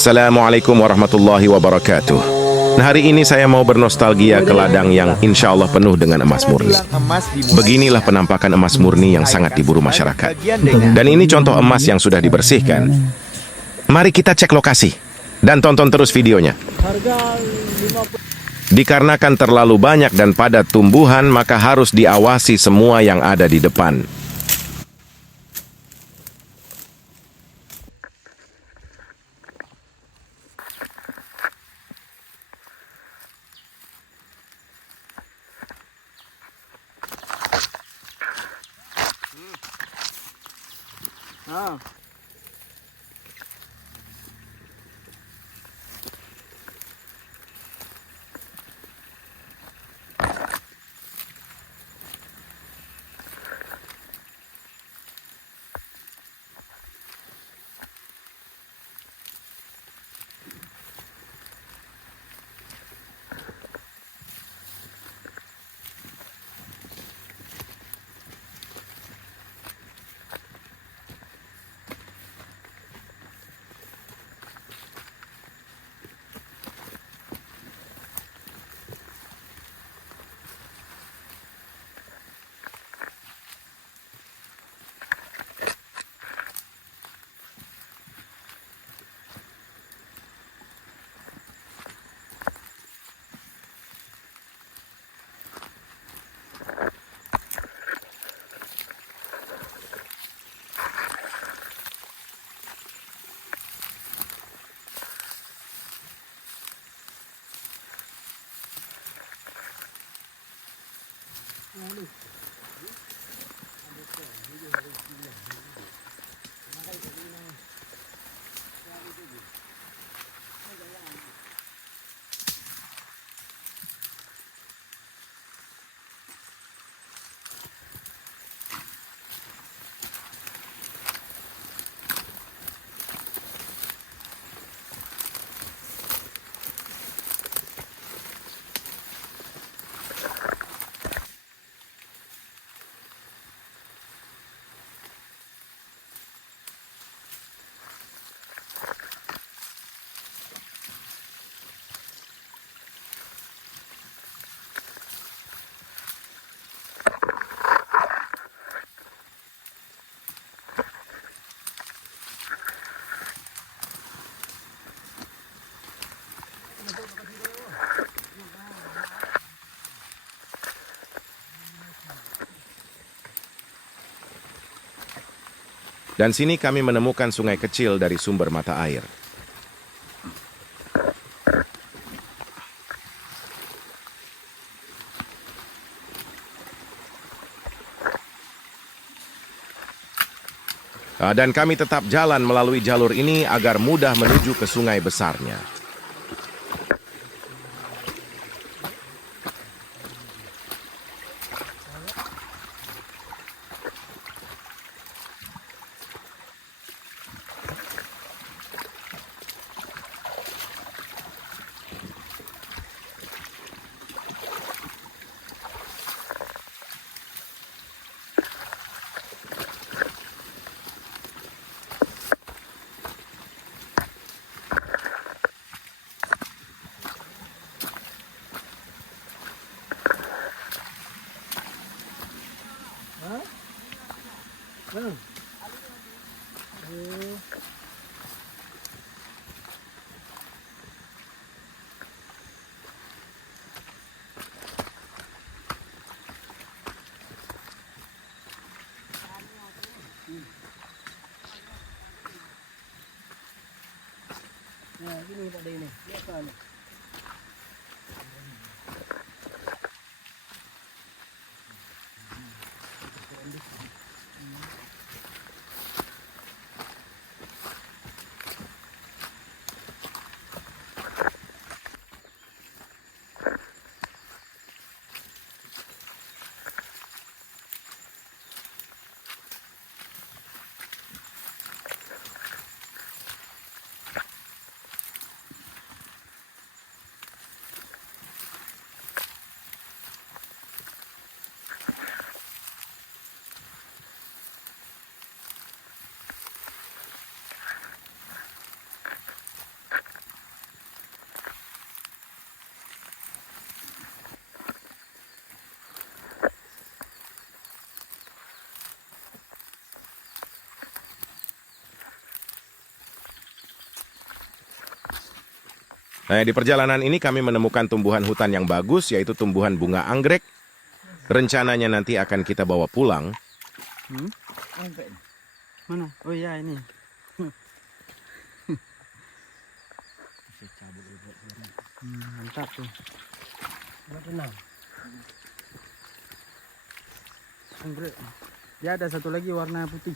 Assalamualaikum warahmatullahi wabarakatuh. Nah, hari ini saya mau bernostalgia ke ladang yang insya Allah penuh dengan emas murni. Beginilah penampakan emas murni yang sangat diburu masyarakat. Dan ini contoh emas yang sudah dibersihkan. Mari kita cek lokasi dan tonton terus videonya. Dikarenakan terlalu banyak dan padat tumbuhan, maka harus diawasi semua yang ada di depan. Dan sini kami menemukan sungai kecil dari sumber mata air. Dan kami tetap jalan melalui jalur ini agar mudah menuju ke sungai besarnya. Nah, gini Pak De ini. Biasa nih. Nah, di perjalanan ini kami menemukan tumbuhan hutan yang bagus, yaitu tumbuhan bunga anggrek. Rencananya nanti akan kita bawa pulang. Mana? Oh iya ini. Mantap tuh. Buat tenang. Anggrek. Dia ada satu lagi warna putih.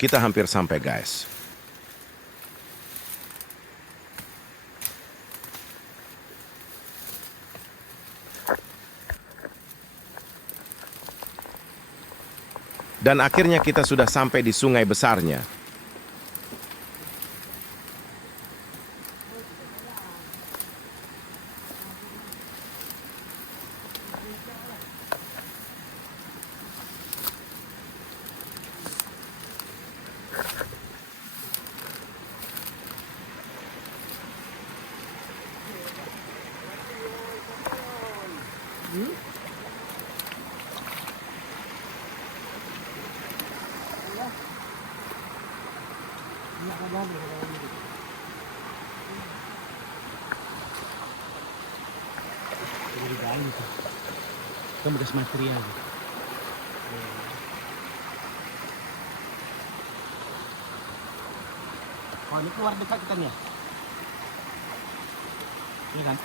Kita hampir sampai, guys. Dan akhirnya kita sudah sampai di sungai besarnya. Kan bekas material. Oh, ini keluar dekat kita nih ya? Iya kan?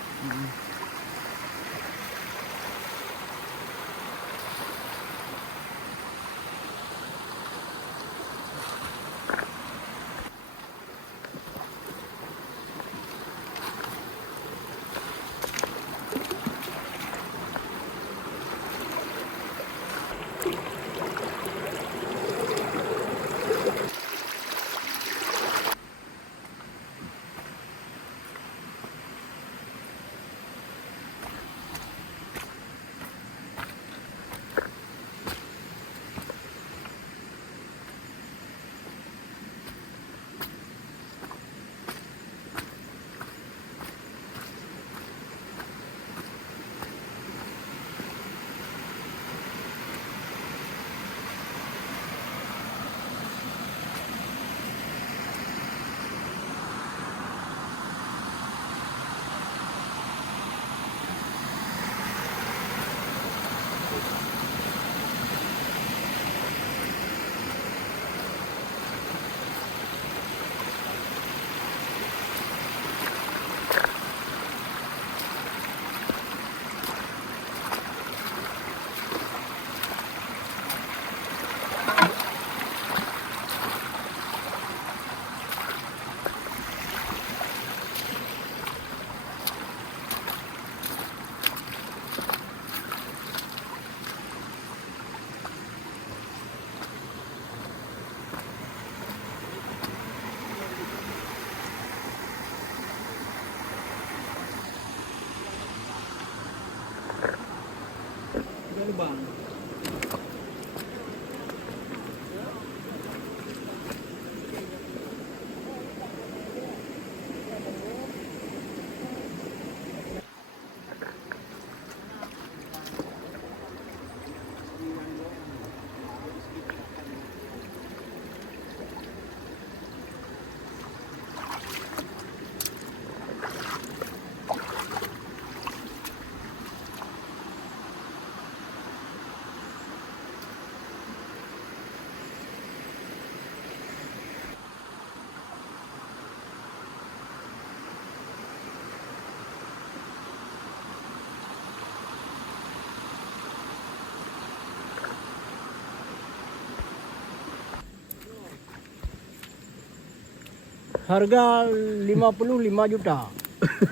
Harga 55 juta.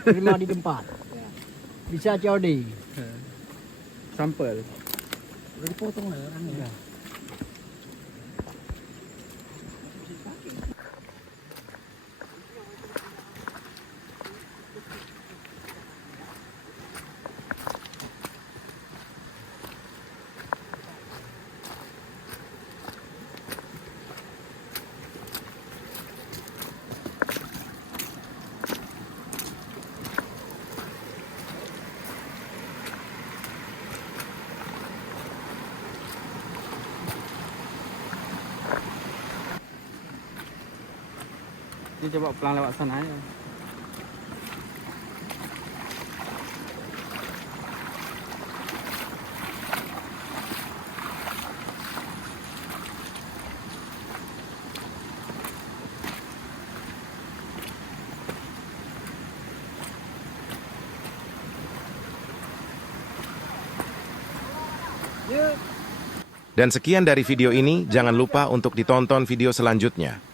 Terima di tempat. Ya. Bisa COD. Sampel. Udah dipotong lah orangnya. Dia coba pelang lewat sana aja. Dan sekian dari video ini, jangan lupa untuk ditonton video selanjutnya.